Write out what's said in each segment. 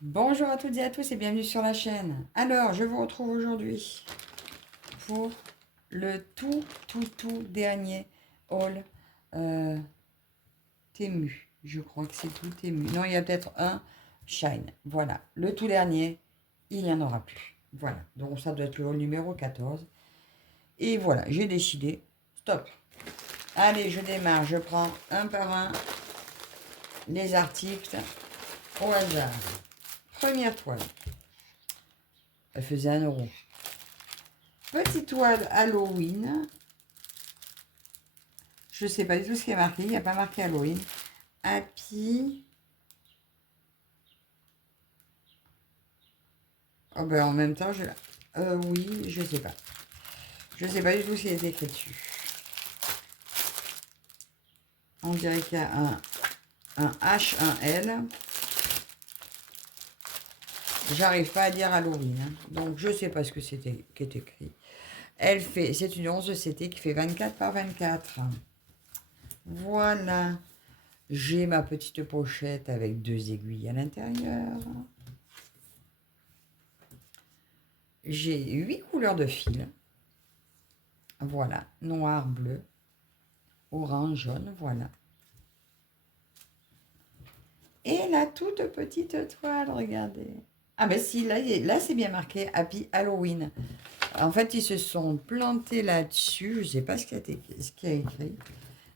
Bonjour à toutes et à tous et bienvenue sur la chaîne. Alors, je vous retrouve aujourd'hui pour le tout dernier haul Temu. Je crois que c'est tout Temu. Non, il y a peut-être un Shine. Voilà, le tout dernier, il n'y en aura plus. Voilà, donc ça doit être le haul numéro 14. Et voilà, j'ai décidé, stop. Allez, je démarre, je prends un par un les articles au hasard. Première toile, elle faisait 1 €. Petite toile Halloween. Je ne sais pas du tout ce qui est marqué. Il n'y a pas marqué Halloween. Happy. Oh ben en même temps, oui, je sais pas. Je sais pas du tout ce qui est écrit dessus. On dirait qu'il y a un H, un L. J'arrive pas à dire Halloween. Hein. Donc je sais pas ce que c'était qui est écrit. C'est une 11 CT qui fait 24 par 24. Voilà. J'ai ma petite pochette avec 2 aiguilles à l'intérieur. J'ai 8 couleurs de fil. Voilà, noir, bleu, orange, jaune, voilà. Et la toute petite toile, regardez. Ah ben si, là c'est bien marqué Happy Halloween. En fait, ils se sont plantés là-dessus. Je ne sais pas ce qu'il y a écrit.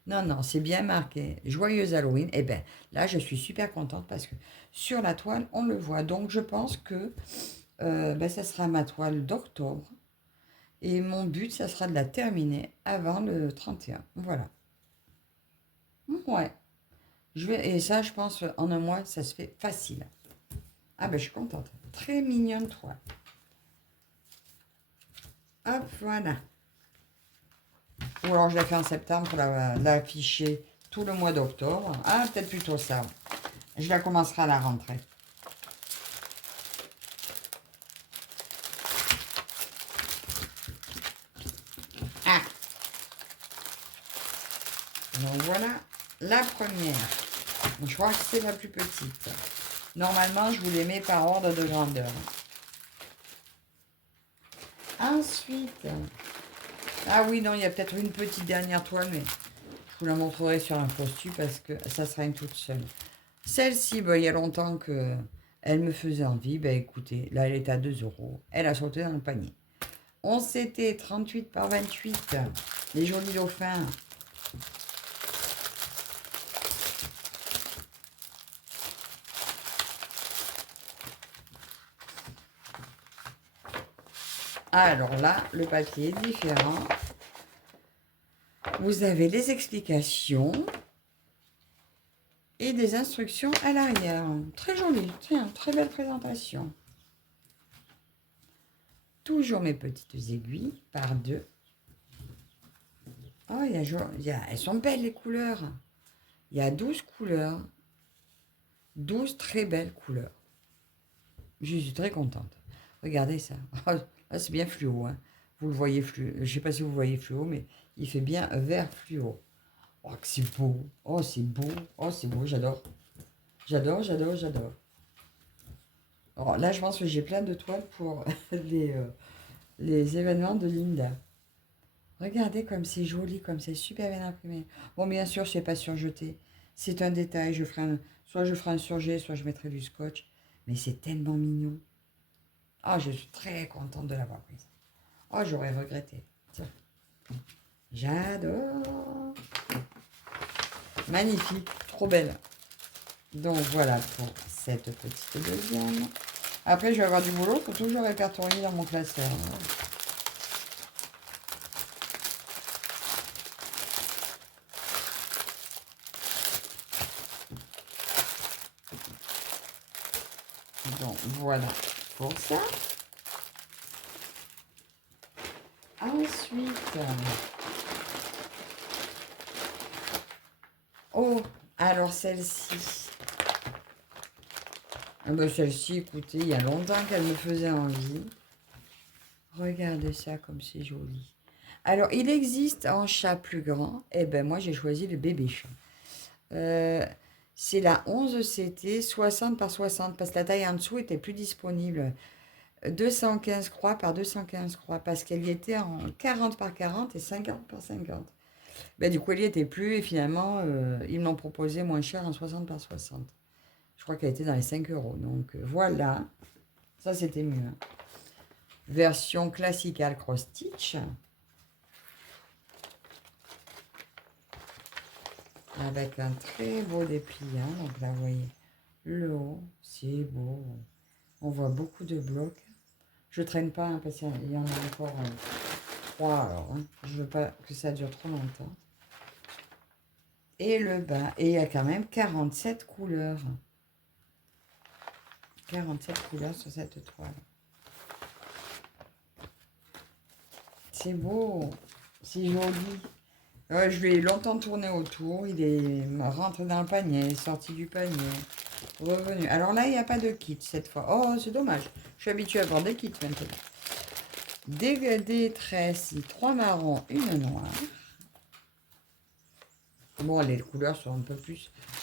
Non, non, c'est bien marqué. Joyeuse Halloween. Et bien, là, je suis super contente parce que sur la toile, on le voit. Donc, je pense que ça sera ma toile d'octobre. Et mon but, ça sera de la terminer avant le 31. Voilà. Ouais. Et ça, je pense, en un mois, ça se fait facile. Ah ben, je suis contente. Très mignonne toile. Hop, voilà. Ou alors, je la fais en septembre pour l'afficher tout le mois d'octobre. Ah, peut-être plutôt ça. Je la commencerai à la rentrée. Ah, donc voilà la première. Je crois que c'est la plus petite. Normalement, je vous les mets par ordre de grandeur. Ensuite, ah oui, non, il y a peut-être une petite dernière toile, mais je vous la montrerai sur un postu parce que ça sera une toute seule. Celle-ci, il y a longtemps que elle me faisait envie. Ben écoutez, là, elle est à 2 €. Elle a sauté dans le panier. On s'était 38 par 28. Les jolis dauphins. Alors là, le papier est différent. Vous avez les explications et des instructions à l'arrière. Très joli, tiens, très belle présentation. Toujours mes petites aiguilles par 2. Oh, elles sont belles les couleurs. Il y a 12 couleurs. 12 très belles couleurs. Je suis très contente. Regardez ça. Là, c'est bien fluo. Hein. Vous le voyez fluo. Je ne sais pas si vous voyez fluo, mais il fait bien vert fluo. Oh, que c'est beau. Oh, c'est beau. Oh, c'est beau. J'adore. J'adore, j'adore, j'adore. Alors là, je pense que j'ai plein de toiles pour les événements de Linda. Regardez comme c'est joli, comme c'est super bien imprimé. Bon, bien sûr, je ne sais pas surjeter. C'est un détail. Soit je ferai un surjet, soit je mettrai du scotch. Mais c'est tellement mignon. Ah, je suis très contente de l'avoir prise. Oh, j'aurais regretté. Tiens. J'adore. Magnifique, trop belle. Donc voilà pour cette petite deuxième. Après, je vais avoir du boulot. Il faut toujours répertorier dans mon classeur. Donc voilà pour ça. Ensuite, oh, alors celle-ci. Ah ben celle-ci, écoutez, il y a longtemps qu'elle me faisait envie. Regardez ça comme c'est joli. Alors, il existe en chat plus grand. Eh ben moi, j'ai choisi le bébé chat. C'est la 11 CT 60 par 60 parce que la taille en dessous était plus disponible. 215 croix par 215 croix parce qu'elle y était en 40 par 40 et 50 par 50. Ben, du coup, elle y était plus et finalement, ils me l'ont proposé moins cher en 60 par 60. Je crois qu'elle était dans les 5 euros. Donc voilà, ça c'était mieux. Hein. Version classical cross-stitch. Avec un très beau dépliant. Donc là, vous voyez, le haut, c'est beau. On voit beaucoup de blocs. Je traîne pas hein, parce qu'il y en a encore 3. Alors, hein. Je veux pas que ça dure trop longtemps. Et le bas. Et il y a quand même 47 couleurs. 47 couleurs sur cette toile. C'est beau. C'est joli. Ouais, je lui ai longtemps tourné autour. Il est rentré dans le panier, sorti du panier, revenu. Alors là, il n'y a pas de kit cette fois. Oh, c'est dommage. Je suis habituée à avoir des kits maintenant. Des tresses, 3 marrons, une noire. Bon, les couleurs sont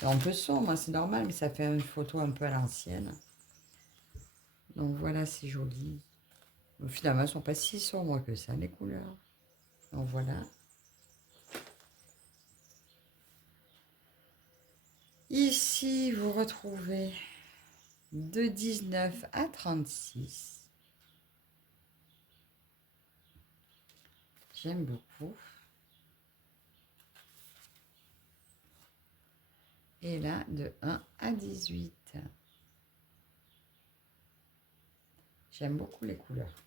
un peu sombres, c'est normal, mais ça fait une photo un peu à l'ancienne. Donc voilà, c'est joli. Finalement, elles ne sont pas si sombres que ça, les couleurs. Donc voilà. Ici, vous retrouvez de 19 à 36. J'aime beaucoup. Et là, de 1 à 18. J'aime beaucoup les couleurs.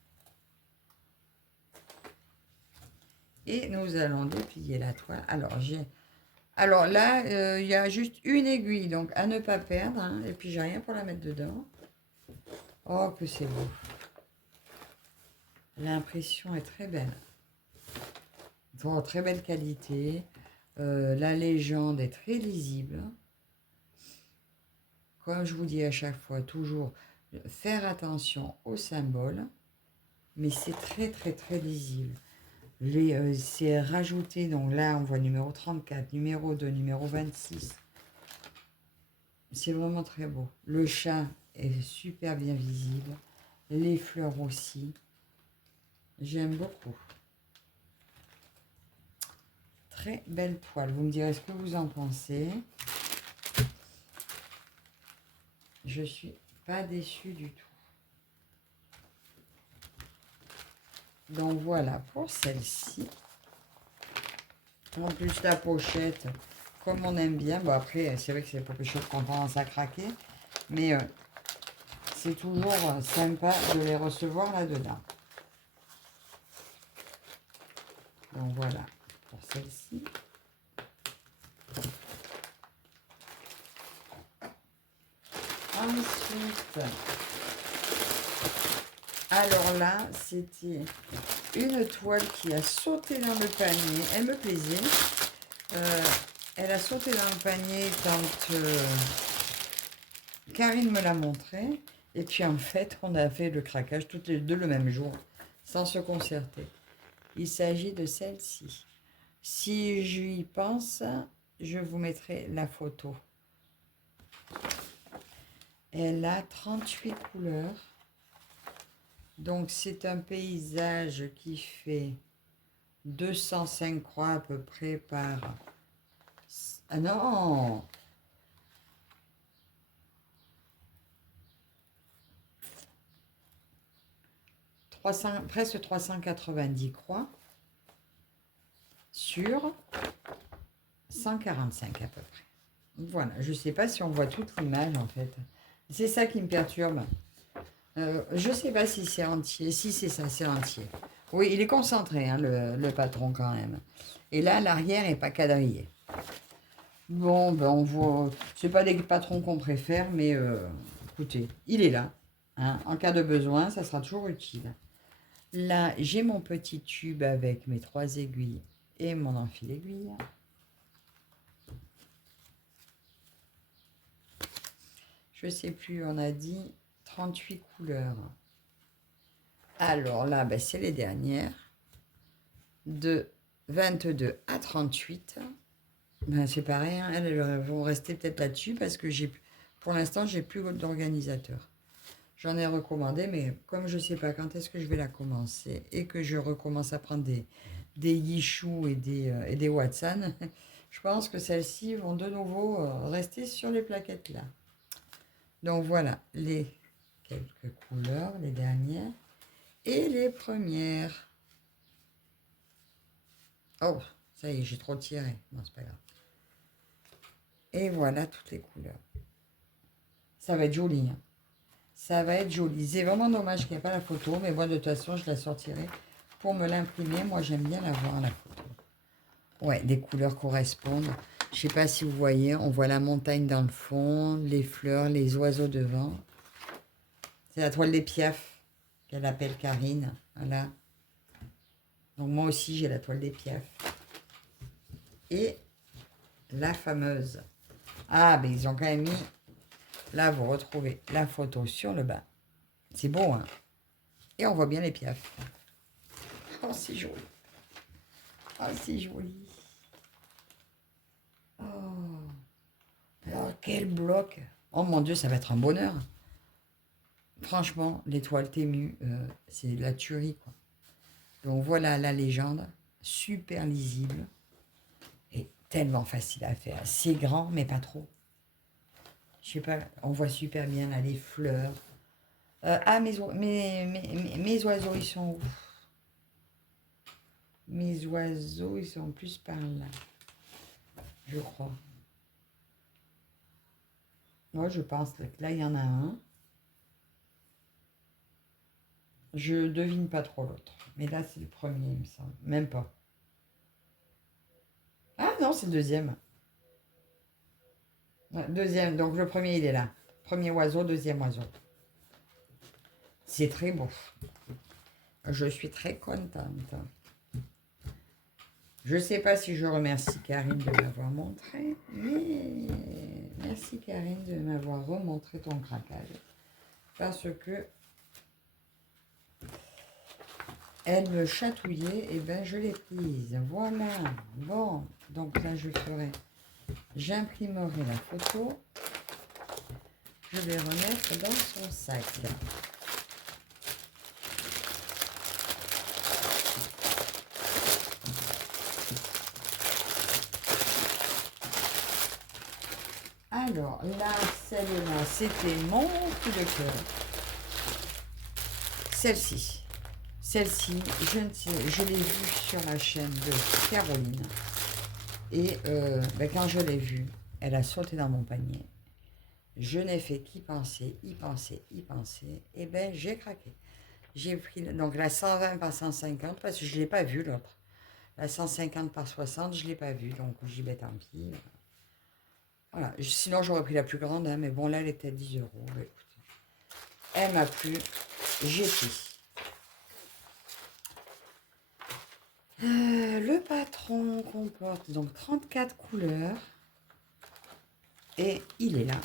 Et nous allons déplier la toile. Alors là, il y a juste une aiguille, donc à ne pas perdre. Hein, et puis, j'ai rien pour la mettre dedans. Oh, que c'est beau. L'impression est très belle. Oh, très belle qualité. La légende est très lisible. Comme je vous dis à chaque fois, toujours faire attention aux symboles. Mais c'est très, très, très lisible. C'est rajouté, donc là, on voit numéro 34, numéro 2, numéro 26. C'est vraiment très beau. Le chat est super bien visible. Les fleurs aussi. J'aime beaucoup. Très belle toile. Vous me direz ce que vous en pensez. Je suis pas déçue du tout. Donc voilà pour celle-ci. En plus la pochette, comme on aime bien. Bon après, c'est vrai que c'est les pochettes qui ont tendance à craquer. Mais c'est toujours sympa de les recevoir là-dedans. Donc voilà pour celle-ci. Ensuite, alors là, c'était une toile qui a sauté dans le panier. Elle me plaisait. Elle a sauté dans le panier quand Karine me l'a montré. Et puis en fait, on a fait le craquage toutes les deux le même jour, sans se concerter. Il s'agit de celle-ci. Si j'y pense, je vous mettrai la photo. Elle a 38 couleurs. Donc c'est un paysage qui fait 205 croix à peu près par... Ah non, 300, presque 390 croix sur 145 à peu près. Voilà, je ne sais pas si on voit toute l'image en fait. C'est ça qui me perturbe. Je ne sais pas si c'est entier. Si c'est ça, c'est entier. Oui, il est concentré, hein, le patron quand même. Et là, l'arrière n'est pas quadrillé. Bon, ben on voit. C'est pas des patrons qu'on préfère, mais écoutez, il est là. Hein. En cas de besoin, ça sera toujours utile. Là, j'ai mon petit tube avec mes 3 aiguilles et mon enfile-aiguille. Je sais plus, on a dit 38 couleurs. Alors là, ben, c'est les dernières. De 22 à 38. Ben, c'est pareil, hein. Elles vont rester peut-être là-dessus parce que pour l'instant, j'ai plus d'organisateur. J'en ai recommandé, mais comme je ne sais pas quand est-ce que je vais la commencer et que je recommence à prendre des Yishu et des Watson, je pense que celles-ci vont de nouveau rester sur les plaquettes là. Donc voilà les quelques couleurs, les dernières et les premières. Oh, ça y est, j'ai trop tiré. Non, c'est pas grave. Et voilà toutes les couleurs. Ça va être joli, hein. Ça va être joli. C'est vraiment dommage qu'il n'y ait pas la photo, mais moi, de toute façon, je la sortirai pour me l'imprimer. Moi, j'aime bien la voir, la photo. Ouais, des couleurs correspondent. Je sais pas si vous voyez, on voit la montagne dans le fond, les fleurs, les oiseaux devant. C'est la toile des Piaf qu'elle appelle Karine. Voilà. Donc moi aussi, j'ai la toile des Piaf. Et la fameuse. Ah, mais ils ont quand même mis... Là, vous retrouvez la photo sur le bas. C'est beau, hein? Et on voit bien les Piaf. Oh, c'est joli. Oh, c'est joli. Oh. Alors, quel bloc. Oh mon Dieu, ça va être un bonheur. Franchement, l'étoile Tému, c'est la tuerie, quoi. Donc voilà la légende. Super lisible. Et tellement facile à faire. C'est grand, mais pas trop. Je sais pas, on voit super bien là les fleurs. Ah, mes oiseaux, ils sont où? Mes oiseaux, ils sont plus par là. Je crois. Moi, je pense que là, il y en a un. Je devine pas trop l'autre. Mais là, c'est le premier, il me semble. Même pas. Ah non, c'est le deuxième. Ouais, deuxième, donc le premier, il est là. Premier oiseau, deuxième oiseau. C'est très beau. Je suis très contente. Je ne sais pas si je remercie Karine de m'avoir montré, mais merci Karine de m'avoir remontré ton craquage. Parce que elle me chatouillait, et ben je l'ai prise. Voilà. Bon, donc là je ferai, j'imprimerai la photo. Je vais remettre dans son sac. Alors là, celle-là, c'était mon coup de cœur. Celle-ci, je l'ai vue sur la chaîne de Caroline. Et ben, quand je l'ai vue, elle a sauté dans mon panier. Je n'ai fait qu'y penser, y penser, y penser. Et ben j'ai craqué. J'ai pris donc la 120 par 150 parce que je ne l'ai pas vue l'autre. La 150 par 60, je ne l'ai pas vue. Donc j'y vais tant pis. Voilà. Sinon j'aurais pris la plus grande, hein, mais bon là elle était à 10 euros. Ben, écoutez, elle m'a plu. J'ai pris. Le patron comporte donc 34 couleurs. Et il est là.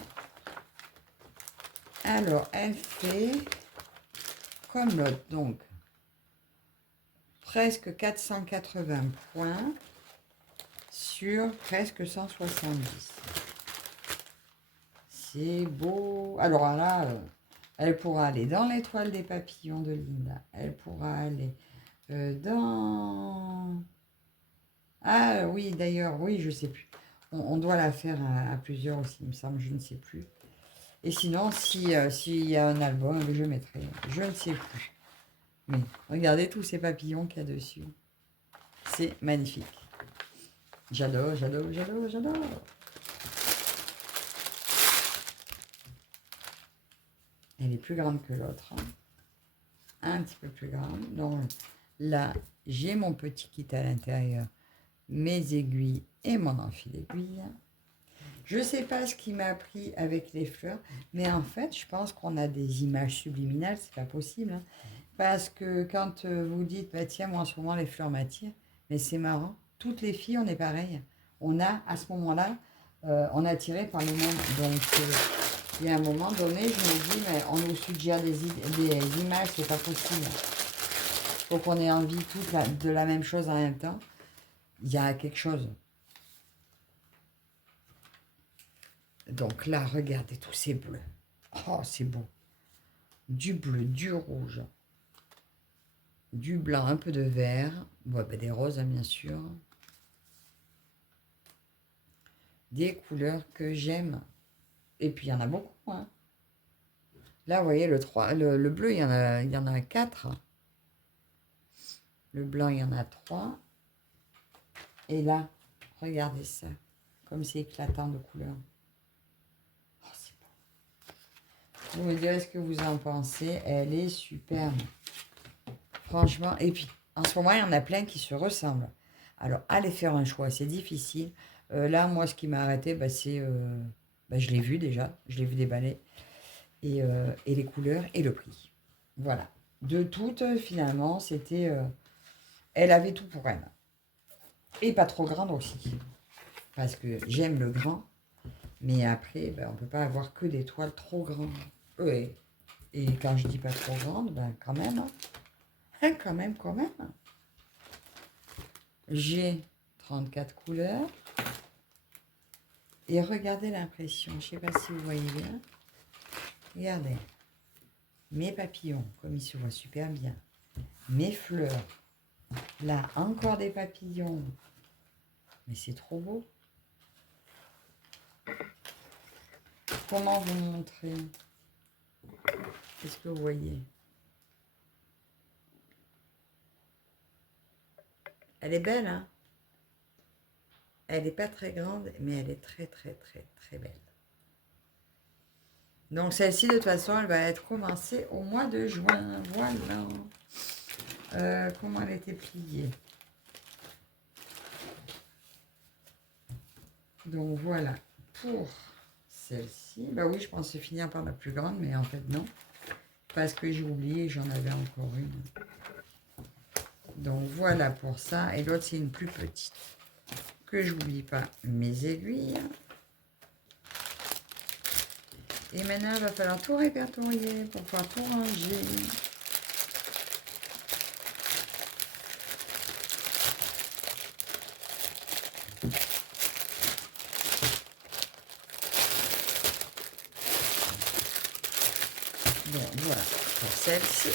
Alors, elle fait comme l'autre, donc presque 480 points sur presque 170. C'est beau. Alors là, elle pourra aller dans l'étoile des papillons de Linda. Elle pourra aller dans... Ah oui, d'ailleurs, oui, je sais plus. On doit la faire à plusieurs aussi, il me semble, je ne sais plus. Et sinon, s'il y a un album, je mettrai. Je ne sais plus. Mais regardez tous ces papillons qu'il y a dessus. C'est magnifique. J'adore, j'adore, j'adore, j'adore. Elle est plus grande que l'autre. Hein. Un petit peu plus grande. Donc là, j'ai mon petit kit à l'intérieur. Mes aiguilles et mon enfil d'aiguille. Je ne sais pas ce qui m'a pris avec les fleurs, mais en fait, je pense qu'on a des images subliminales, c'est pas possible. Hein. Parce que quand vous dites, bah, tiens, moi en ce moment, les fleurs m'attirent, mais c'est marrant, toutes les filles, on est pareil. On a, à ce moment-là, on est attiré par le monde. Donc, il y a un moment donné, je me dis, mais on nous suggère des images, c'est pas possible. Il faut qu'on ait envie de la même chose en même temps. Il y a quelque chose. Donc là, regardez tous ces bleus. Oh, c'est beau. Du bleu, du rouge, du blanc, un peu de vert. Bon, ben, des roses, hein, bien sûr. Des couleurs que j'aime. Et puis, il y en a beaucoup. Hein. Là, vous voyez, le bleu, il y en a 4. Le blanc, il y en a 3. Et là, regardez ça. Comme c'est éclatant de couleurs. Oh, c'est beau. Vous me direz ce que vous en pensez. Elle est superbe. Franchement. Et puis, en ce moment, il y en a plein qui se ressemblent. Alors, allez faire un choix. C'est difficile. Là, moi, ce qui m'a arrêté, bah, c'est... bah, je l'ai vu déjà. Je l'ai vu déballer. Et les couleurs et le prix. Voilà. De toutes, finalement, c'était... elle avait tout pour elle. Et pas trop grande aussi. Parce que j'aime le grand. Mais après, ben, on ne peut pas avoir que des toiles trop grandes. Oui. Et quand je dis pas trop grande, ben quand même. Hein, quand même, quand même. J'ai 34 couleurs. Et regardez l'impression. Je ne sais pas si vous voyez bien. Regardez. Mes papillons, comme ils se voient super bien. Mes fleurs. Là, encore des papillons. Mais c'est trop beau. Comment vous montrer? Qu'est-ce que vous voyez? Elle est belle, hein? Elle n'est pas très grande, mais elle est très, très, très, très belle. Donc, celle-ci, de toute façon, elle va être commencée au mois de juin. Voilà. Comment elle était pliée? Donc, voilà. Pour celle-ci. Bah oui, je pensais finir par la plus grande, mais en fait, non. Parce que j'ai oublié, j'en avais encore une. Donc, voilà pour ça. Et l'autre, c'est une plus petite. Que j'oublie pas mes aiguilles. Et maintenant, il va falloir tout répertorier pour pouvoir tout ranger. Bon, voilà pour celle-ci.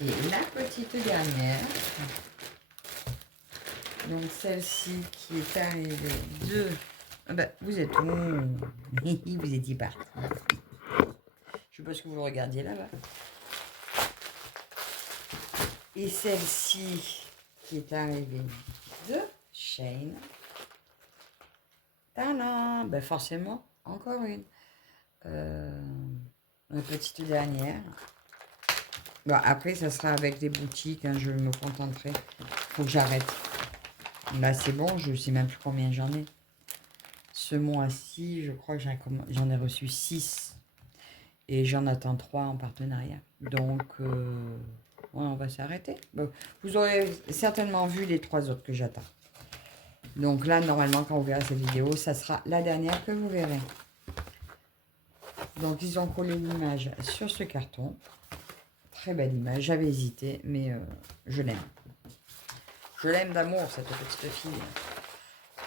Et la petite dernière. Donc celle-ci qui est arrivée de... Ah ben, vous êtes où? Vous étiez parti. Je suppose que vous le regardiez là-bas. Et celle-ci qui est arrivée de Shane. Tadam! Ben forcément, encore une. La petite dernière. Bon, après, ça sera avec des boutiques. Hein, je me contenterai. Faut que j'arrête. Là, c'est bon. Je ne sais même plus combien j'en ai. Ce mois-ci, je crois que j'en ai reçu 6. Et j'en attends 3 en partenariat. Donc, ouais, on va s'arrêter. Bon, vous aurez certainement vu les 3 autres que j'attends. Donc là, normalement, quand vous verrez cette vidéo, ça sera la dernière que vous verrez. Donc, ils ont collé l'image sur ce carton. Très belle image. J'avais hésité, mais je l'aime. Je l'aime d'amour, cette petite fille.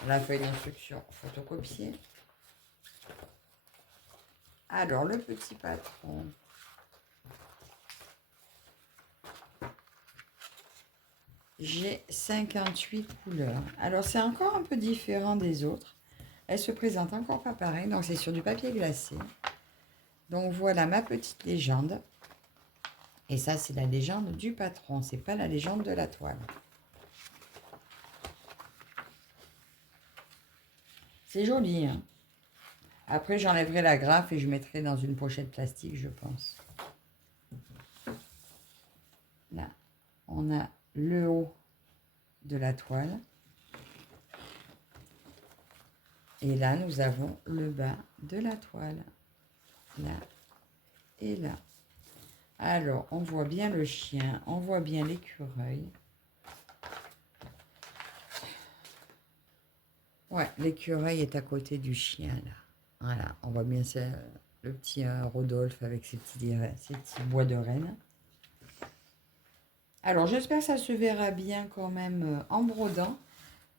La feuille d'instruction photocopiée. Alors, le petit patron. J'ai 58 couleurs. Alors, c'est encore un peu différent des autres. Elle se présente encore pas pareil. Donc, c'est sur du papier glacé. Donc, voilà ma petite légende. Et ça, c'est la légende du patron. C'est pas la légende de la toile. C'est joli, hein? Après, j'enlèverai la graffe et je mettrai dans une pochette plastique, je pense. Là, on a le haut de la toile. Et là, nous avons le bas de la toile. Là et là. Alors, on voit bien le chien, on voit bien l'écureuil. Ouais, l'écureuil est à côté du chien, là. Voilà, on voit bien ça, le petit Rodolphe avec ses petits bois de renne. Alors, j'espère que ça se verra bien quand même en brodant.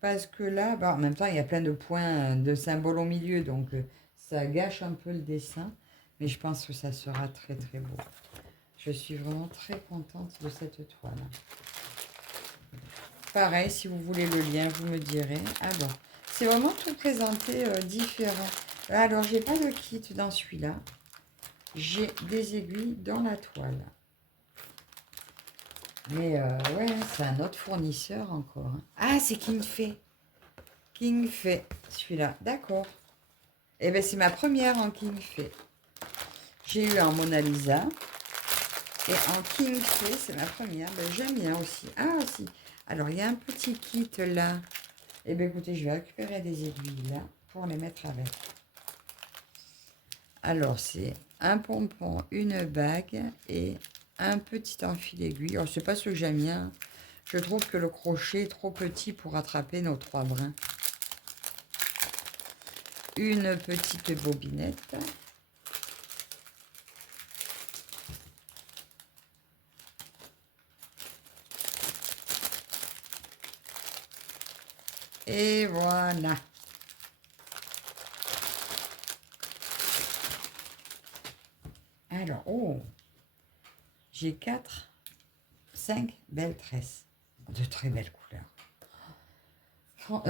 Parce que là, bah, en même temps, il y a plein de points de symboles au milieu, donc ça gâche un peu le dessin. Mais je pense que ça sera très très beau. Je suis vraiment très contente de cette toile. Pareil, si vous voulez le lien, vous me direz. Ah bon, c'est vraiment tout présenté différent. Alors, j'ai pas de kit dans celui-là. J'ai des aiguilles dans la toile. Mais ouais, c'est un autre fournisseur encore. Hein. Ah, c'est Kingfay. Kingfay, celui-là. D'accord. Eh bien, c'est ma première en Kingfay. J'ai eu en Mona Lisa. Et en Kingfay, c'est ma première. Ben, j'aime bien aussi. Ah, aussi. Alors, il y a un petit kit là. Eh bien, écoutez, je vais récupérer des aiguilles là pour les mettre avec. Alors, c'est un pompon, une bague et un petit enfil aiguille. Alors, c'est pas ce que j'aime bien. Je trouve que le crochet est trop petit pour attraper nos 3 brins. Une petite bobinette. Et voilà. Alors, oh, j'ai 5 belles tresses. De très belles couleurs.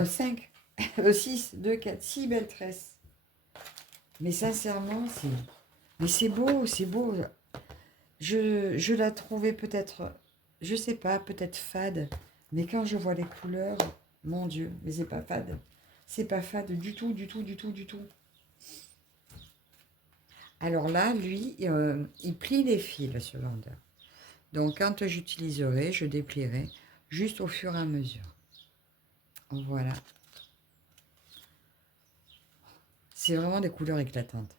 5, 6, 2, 4, 6 belles tresses. Mais sincèrement, c'est... Mais c'est beau, c'est beau. Je la trouvais peut-être, je sais pas, peut-être fade. Mais quand je vois les couleurs, mon Dieu, mais c'est pas fade. C'est pas fade du tout, du tout, du tout, du tout. Alors là, lui, il plie les fils, ce vendeur. Donc quand j'utiliserai, je déplierai juste au fur et à mesure. Voilà. C'est vraiment des couleurs éclatantes.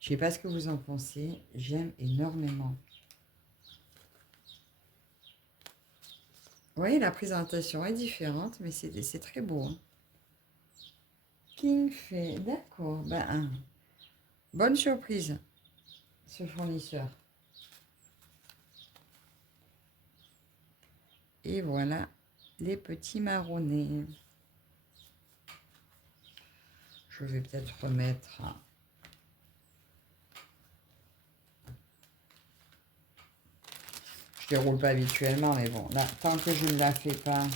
Je sais pas ce que vous en pensez. J'aime énormément. Oui, la présentation est différente, mais c'est très beau. Hein. Kingfay, d'accord. Ben, bonne surprise, ce fournisseur. Et voilà les petits marronnés. Je vais peut-être remettre... Je déroule pas habituellement, mais bon, là, tant que je ne la fais pas,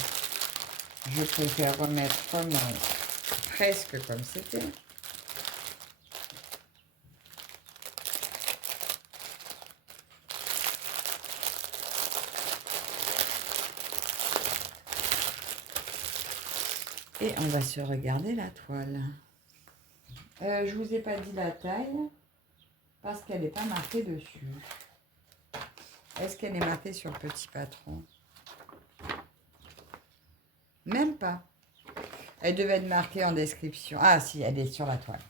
je préfère remettre presque comme c'était. Et on va se regarder la toile. Je vous ai pas dit la taille parce qu'elle n'est pas marquée dessus. Est-ce qu'elle est marquée sur Petit Patron? Même pas. Elle devait être marquée en description. Ah si, elle est sur la toile.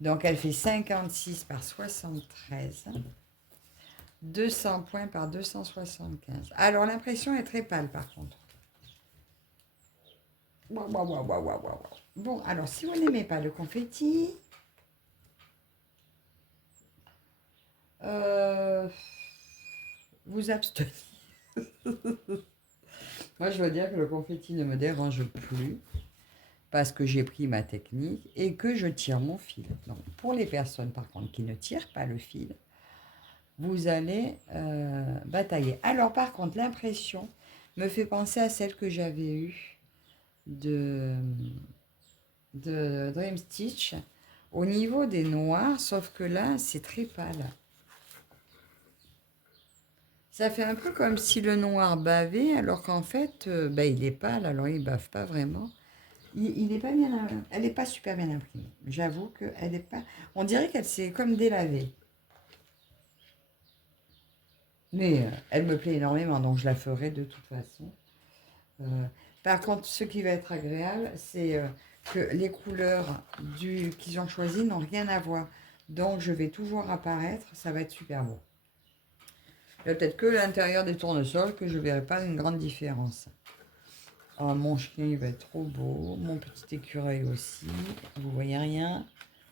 Donc elle fait 56 par 73. 200 points par 275. Alors l'impression est très pâle par contre. Waouh, waouh, waouh, waouh, waouh, waouh. Bon, alors si vous n'aimez pas le confetti, vous abstenez. Moi, je veux dire que le confetti ne me dérange plus parce que j'ai pris ma technique et que je tire mon fil. Donc, pour les personnes, par contre, qui ne tirent pas le fil, vous allez batailler. Alors, par contre, l'impression me fait penser à celle que j'avais eue de Dream Stitch au niveau des noirs, sauf que là, c'est très pâle. Ça fait un peu comme si le noir bavait, alors qu'en fait, il est pâle, alors il bave pas vraiment. Il est pas bien, elle n'est pas super bien imprimée. J'avoue qu'elle n'est pas... On dirait qu'elle s'est comme délavée. Mais elle me plaît énormément, donc je la ferai de toute façon. Euh, Par contre, ce qui va être agréable, c'est que les couleurs qu'ils ont choisies n'ont rien à voir. Donc, je vais tout voir apparaître, ça va être super beau. Il y a peut-être que l'intérieur des tournesols que je ne verrai pas une grande différence. Oh, mon chien, il va être trop beau. Mon petit écureuil aussi. Vous voyez rien.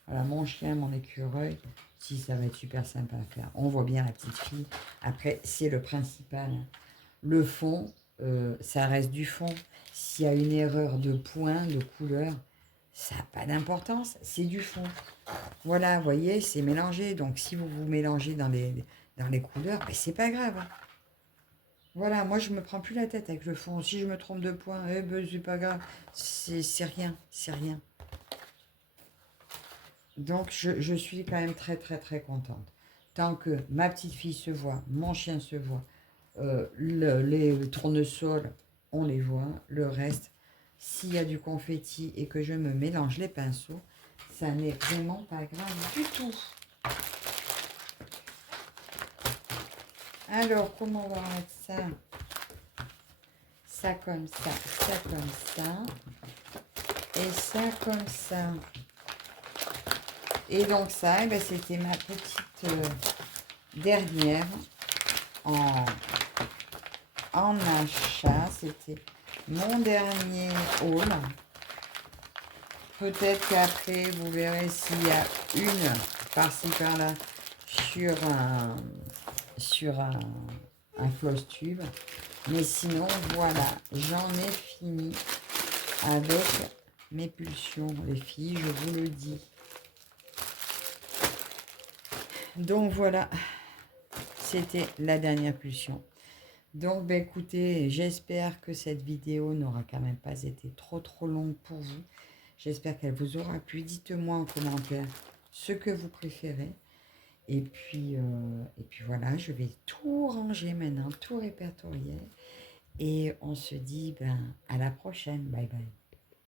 Voilà, mon chien, mon écureuil. Si, ça va être super sympa à faire. On voit bien la petite fille. Après, c'est le principal. Le fond, ça reste du fond. S'il y a une erreur de point, de couleur, ça n'a pas d'importance, c'est du fond. Voilà, vous voyez, c'est mélangé. Donc, si vous vous mélangez dans les couleurs, ben, c'est pas grave. Voilà, moi, je me prends plus la tête avec le fond. Si je me trompe de point, eh ben, c'est pas grave. C'est rien, c'est rien. Donc, je suis quand même très, très, très contente. Tant que ma petite fille se voit, mon chien se voit, les tournesols, on les voit. Le reste, s'il y a du confetti et que je me mélange les pinceaux, ça n'est vraiment pas grave du tout. Alors, comment on va mettre ça? Ça comme ça comme ça, et ça comme ça. Et donc ça, eh ben, c'était ma petite dernière en achat. C'était mon dernier haul. Peut-être qu'après, vous verrez s'il y a une par-ci par-là sur un floss tube. Mais sinon, voilà, j'en ai fini avec mes pulsions, les filles, je vous le dis. Donc voilà, c'était la dernière pulsion. Donc, ben, écoutez, j'espère que cette vidéo n'aura quand même pas été trop longue pour vous. J'espère qu'elle vous aura plu. Dites-moi en commentaire ce que vous préférez. Et puis voilà, je vais tout ranger maintenant, tout répertorier. Et on se dit ben, à la prochaine. Bye bye.